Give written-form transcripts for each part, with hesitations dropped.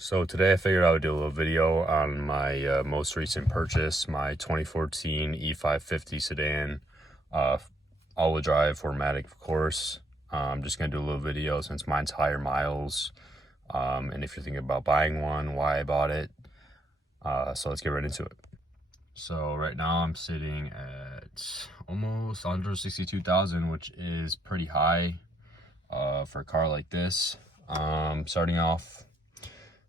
So today I figured I would do a little video on my most recent purchase, my 2014 E550 sedan, all-wheel drive, 4MATIC, of course. I'm just going to do a little video since mine's higher miles, and if you're thinking about buying one, why I bought it. So let's get right into it. So right now I'm sitting at almost under 62,000, which is pretty high for a car like this. Starting off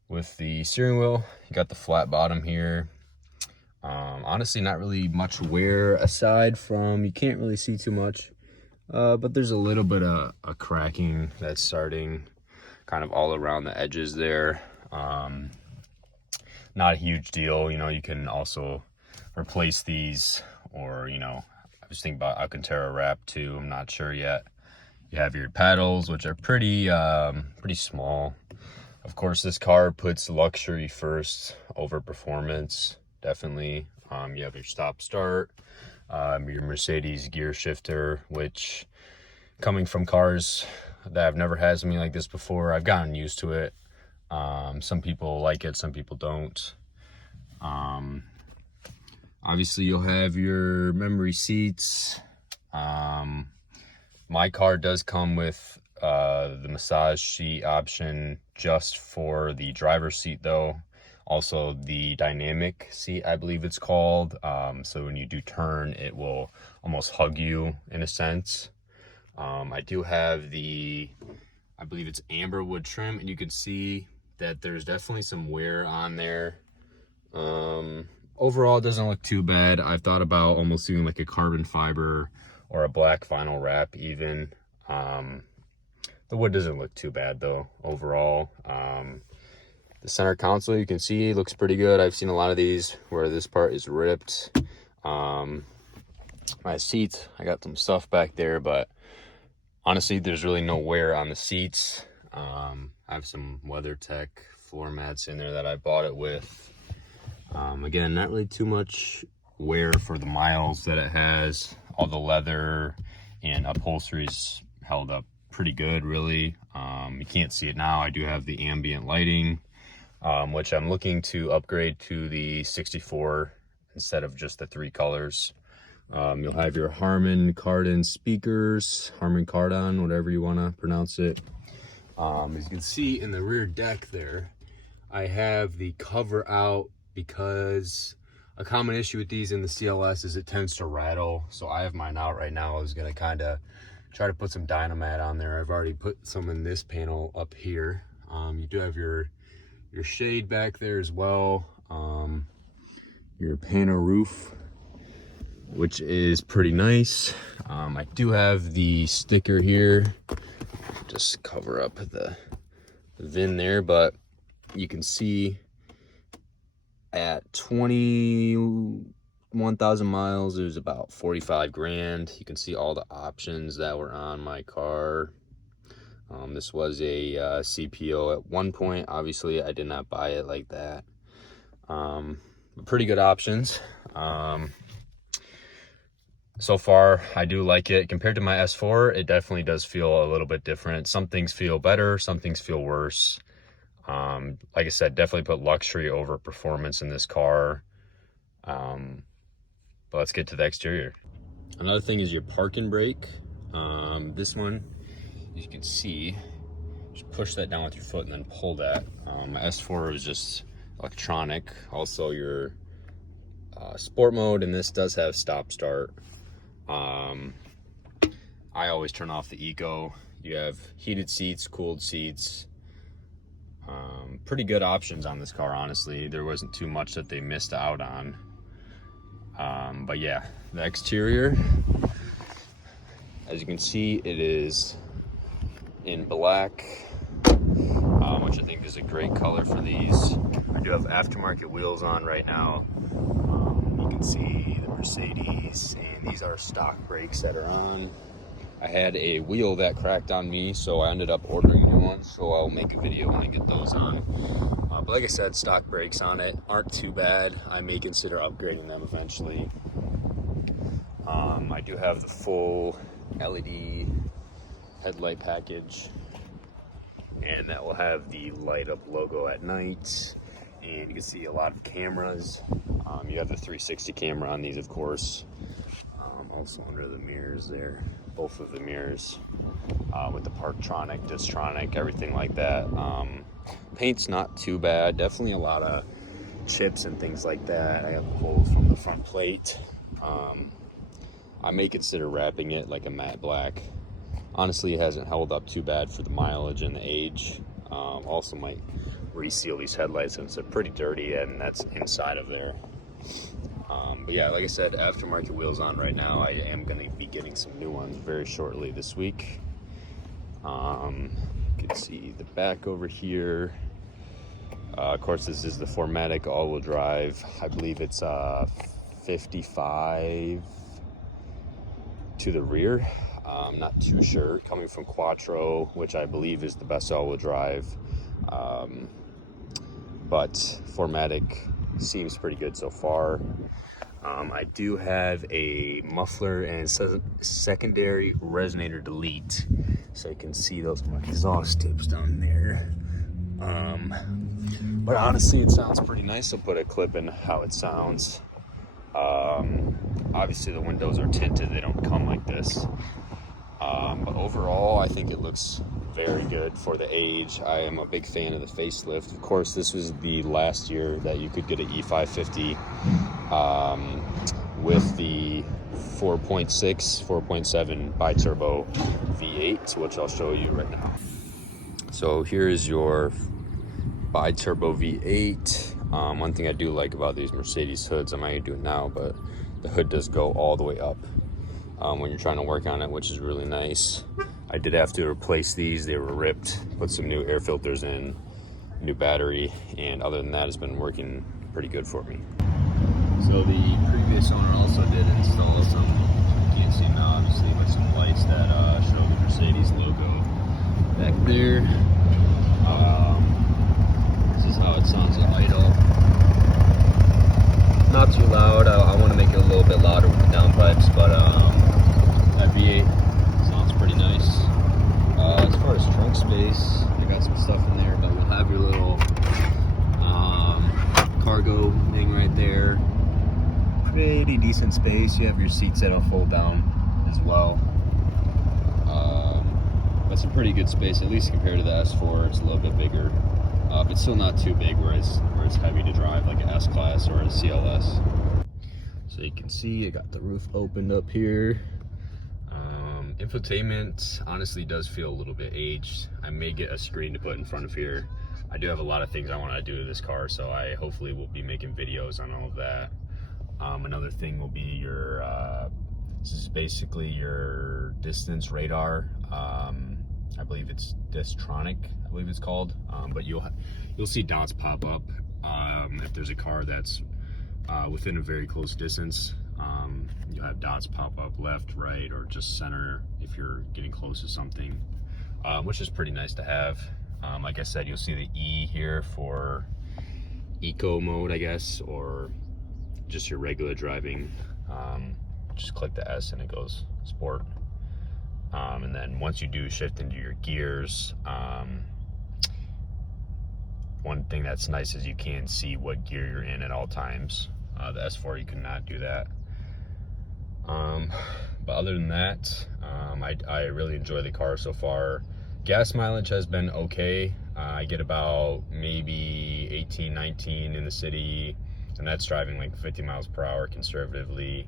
with the steering wheel, you got the flat bottom here. Honestly, not really much wear aside from, you can't really see too much, but there's a little bit of a cracking that's starting kind of all around the edges there. Not a huge deal, you know. You can also replace these, or I was thinking about Alcantara wrap too. I'm not sure yet. You have your paddles, which are pretty small. Of course, this car puts luxury first over performance, definitely. You have your stop start, your Mercedes gear shifter, which, coming from cars that I've never had something like this before, I've gotten used to it. Some people like it, some people don't. Obviously, you'll have your memory seats. My car does come with the massage seat option just for the driver's seat though. Also the dynamic seat, I believe it's called. So when you do turn, it will almost hug you in a sense. I do have the, I believe it's amberwood trim, and you can see that there's definitely some wear on there. Overall, it doesn't look too bad. I've thought about almost doing like a carbon fiber or a black vinyl wrap even. The wood doesn't look too bad though overall. The center console, you can see, looks pretty good. I've seen a lot of these where this part is ripped. My seats, I got some stuff back there, but honestly there's really no wear on the seats. I have some WeatherTech floor mats in there that I bought it with. Again, not really too much wear for the miles that it has. All the leather and upholstery's held up pretty good, really. You can't see it now. I do have the ambient lighting, which I'm looking to upgrade to the 64 instead of just the 3 colors. You'll have your Harman Kardon speakers, Harman Kardon, whatever you want to pronounce it. As you can see in the rear deck there, I have the cover out because a common issue with these in the CLS is it tends to rattle. So I have mine out right now. I was going to kind of try to put some Dynamat on there. I've already put some in this panel up here. You do have your shade back there as well. Your panel roof, which is pretty nice. I do have the sticker here, just cover up the VIN there, but you can see at 21,000 miles, it was about 45 grand. You can see all the options that were on my car. This was a CPO at one point. Obviously, I did not buy it like that. Pretty good options. So far, I do like it. Compared to my S4, it definitely does feel a little bit different. Some things feel better, some things feel worse. Like I said, definitely put luxury over performance in this car. But let's get to the exterior. Another thing is your parking brake. This one, as you can see, just push that down with your foot and then pull that. My S4 is just electronic. Also your sport mode, and this does have stop start. I always turn off the eco. You have heated seats, cooled seats. Pretty good options on this car, honestly. There wasn't too much that they missed out on. But yeah, the exterior, as you can see, it is in black, which I think is a great color for these. I do have aftermarket wheels on right now. You can see the Mercedes, and these are stock brakes that are on. I had a wheel that cracked on me, so I ended up ordering new ones, so I'll make a video when I get those on. But like I said, stock brakes on it aren't too bad. I may consider upgrading them eventually. I do have the full LED headlight package. and that will have the light up logo at night, and you can see a lot of cameras. You have the 360 camera on these, of course. Also under the mirrors there, both of the mirrors, with the Parktronic, Distronic, everything like that. Paint's not too bad, definitely a lot of chips and things like that. I have holes from the front plate. I may consider wrapping it like a matte black. Honestly, it hasn't held up too bad for the mileage and the age. Also might reseal these headlights since they're pretty dirty, and that's inside of there. But yeah, like I said, aftermarket wheels on right now. I am going to be getting some new ones very shortly this week. You can see the back over here. Of course, this is the 4MATIC all-wheel drive. I believe it's 55 to the rear. I'm not too sure. Coming from Quattro, which I believe is the best all-wheel drive. But 4MATIC seems pretty good so far. I do have a muffler and secondary resonator delete, so you can see those exhaust tips down there. But honestly, it sounds pretty nice. I'll put a clip in how it sounds. Obviously the windows are tinted, they don't come like this. But overall, I think it looks very good for the age. I am a big fan of the facelift. Of course, this was the last year that you could get an E550 with the 4.6, 4.7 bi-turbo V8, which I'll show you right now. So here is your bi-turbo V8. One thing I do like about these Mercedes hoods, I'm not gonna do it now, but the hood does go all the way up when you're trying to work on it, which is really nice. I did have to replace these. They were ripped, put some new air filters in, new battery, and other than that, it's been working pretty good for me. So the previous owner also did install some, you can't see now obviously, but some lights that show the Mercedes logo back there. This is how it sounds at idle. Not too loud. I want to make it a little bit louder with the downpipes, but that V8 sounds pretty nice. As far as trunk space, I got some stuff in there, but you'll have your little cargo thing right there. Pretty decent space. You have your seats that'll fold down as well. That's a pretty good space, at least compared to the S4. It's a little bit bigger, but still not too big where it's heavy to drive like an S-Class or a CLS. So you can see I got the roof opened up here. Infotainment honestly does feel a little bit aged. I may get a screen to put in front of here. I do have a lot of things I want to do to this car, so I hopefully will be making videos on all of that. Another thing will be your this is basically your distance radar. I believe it's Distronic, I believe it's called. But you'll see dots pop up if there's a car that's within a very close distance. You'll have dots pop up left, right, or just center if you're getting close to something, which is pretty nice to have. Like I said, you'll see the E here for eco mode, I guess, or just your regular driving. Just click the S and it goes sport. And then once you do shift into your gears, one thing that's nice is you can see what gear you're in at all times. The S4, you cannot do that. But other than that, I really enjoy the car so far. Gas mileage has been okay. I get about maybe 18, 19 in the city, and that's driving like 50 miles per hour conservatively.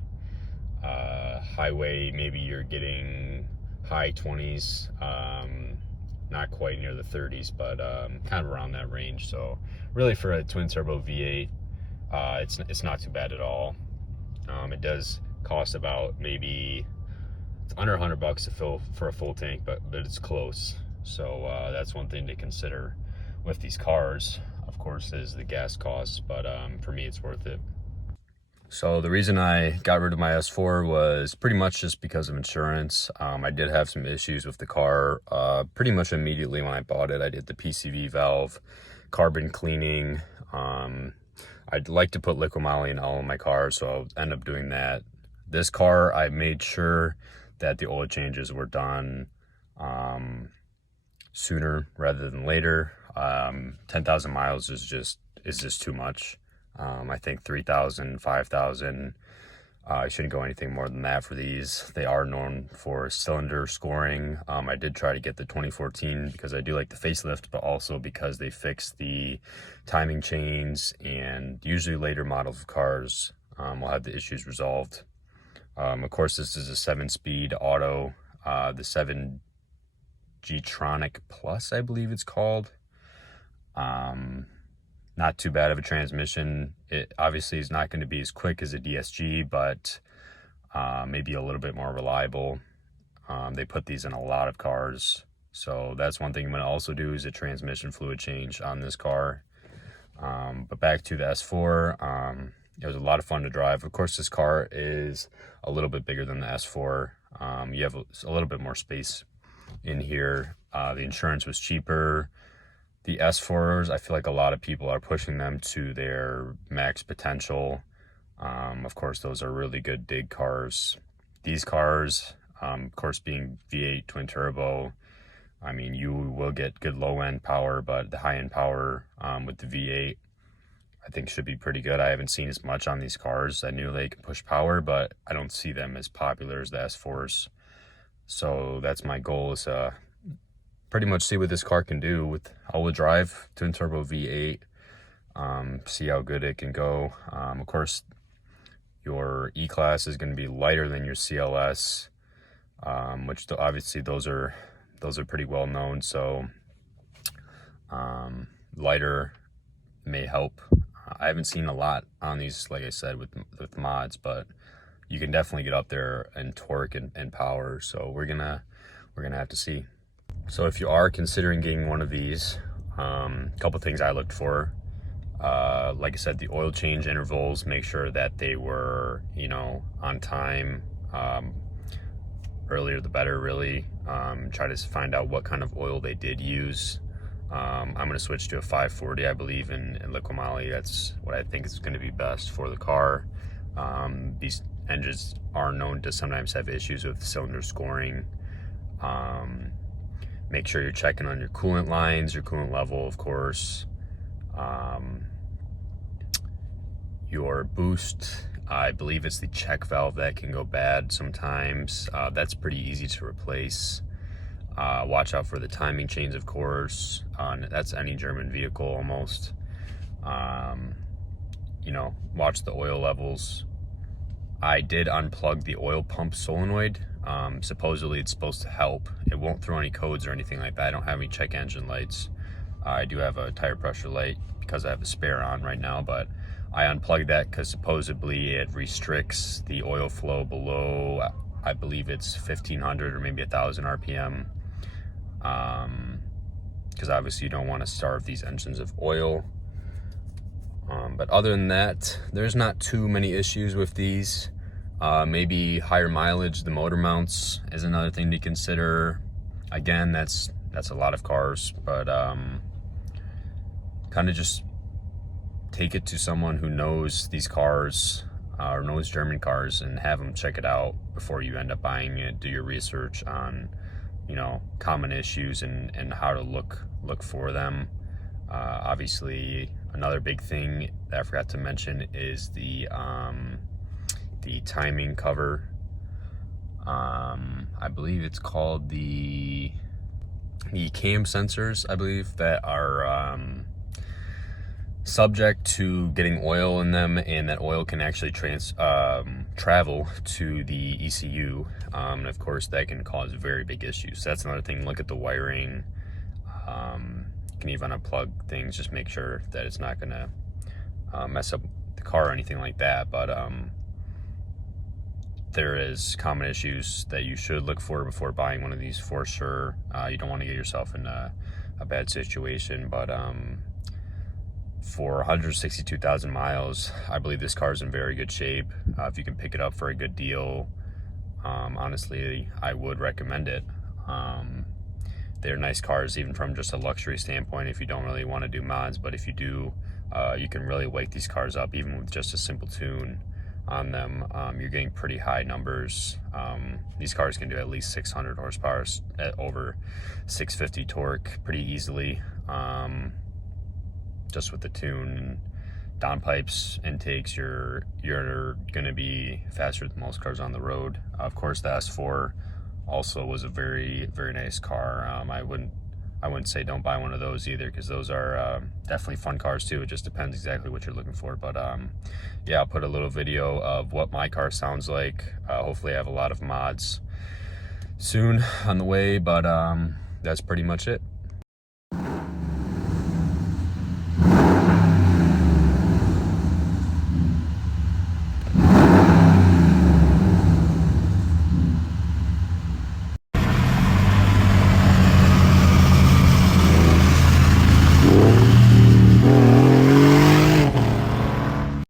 Highway, maybe you're getting high 20s, not quite near the 30s, but kind of around that range. So really for a twin turbo V8, it's not too bad at all. It does cost about maybe, it's under $100 to fill for a full tank, but it's close. So that's one thing to consider with these cars, of course, is the gas costs, but for me it's worth it. So the reason I got rid of my S4 was pretty much just because of insurance. I did have some issues with the car pretty much immediately when I bought it. I did the PCV valve, carbon cleaning. I'd like to put liquid moly in all of my cars, so I'll end up doing that. This car, I made sure that the oil changes were done sooner rather than later. 10,000 miles is just too much. I think 3,000, 5,000. I shouldn't go anything more than that for these. They are known for cylinder scoring. I did try to get the 2014 because I do like the facelift, but also because they fixed the timing chains, and usually later models of cars will have the issues resolved. Of course, this is a 7-speed auto, the 7 G-Tronic Plus, I believe it's called. Not too bad of a transmission. It obviously is not going to be as quick as a DSG, but maybe a little bit more reliable. They put these in a lot of cars, so that's one thing I'm going to also do, is a transmission fluid change on this car. But back to the S4, it was a lot of fun to drive. Of course, this car is a little bit bigger than the S4. You have a little bit more space in here. The insurance was cheaper. The S4s, I feel like a lot of people are pushing them to their max potential. Of course, those are really good dig cars. These cars, of course, being V8 twin turbo, I mean, you will get good low-end power, but the high-end power with the V8, I think, should be pretty good. I haven't seen as much on these cars. I knew they can push power, but I don't see them as popular as the S4s. So that's my goal, is pretty much see what this car can do with all-wheel drive, twin turbo V8, see how good it can go. Of course, your E-Class is going to be lighter than your CLS, which obviously those are pretty well known, so lighter may help. I haven't seen a lot on these, like I said, with mods, but you can definitely get up there in torque and power, so we're gonna have to see. So if you are considering getting one of these, a couple things I looked for. Like I said, the oil change intervals, make sure that they were, on time. Earlier the better, really. Try to find out what kind of oil they did use. I'm going to switch to a 540, I believe, in Liqui-Moly. That's what I think is going to be best for the car. These engines are known to sometimes have issues with cylinder scoring. Make sure you're checking on your coolant lines, your coolant level, of course. Your boost, I believe it's the check valve that can go bad sometimes. That's pretty easy to replace. Watch out for the timing chains, of course. That's any German vehicle almost. Watch the oil levels. I did unplug the oil pump solenoid. Supposedly it's supposed to help. It won't throw any codes or anything like that. I don't have any check engine lights. I do have a tire pressure light because I have a spare on right now, but I unplugged that because supposedly it restricts the oil flow below, I believe it's 1500 or maybe 1000 RPM. Because obviously you don't want to starve these engines of oil. But other than that, there's not too many issues with these. Maybe higher mileage, the motor mounts is another thing to consider. Again, that's a lot of cars, but kind of just take it to someone who knows these cars, or knows German cars, and have them check it out before you end up buying it. Do your research on, common issues and how to look for them. Obviously, another big thing that I forgot to mention is the timing cover. I believe it's called the cam sensors, I believe, that are subject to getting oil in them, and that oil can actually travel to the ECU, and of course that can cause very big issues. So that's another thing. Look at the wiring. You can even unplug things, just make sure that it's not going to mess up the car or anything like that. But there is common issues that you should look for before buying one of these, for sure. You don't want to get yourself in a bad situation, but for 162,000 miles, I believe this car is in very good shape. If you can pick it up for a good deal, honestly, I would recommend it. They're nice cars, even from just a luxury standpoint, if you don't really want to do mods. But if you do, you can really wake these cars up, even with just a simple tune. on them, you're getting pretty high numbers. These cars can do at least 600 horsepower at over 650 torque pretty easily, just with the tune and downpipes intakes. You're going to be faster than most cars on the road. Of course, the S4 also was a very nice car. I wouldn't say don't buy one of those either, because those are definitely fun cars too. It just depends exactly what you're looking for. But yeah, I'll put a little video of what my car sounds like. Hopefully I have a lot of mods soon on the way, but that's pretty much it.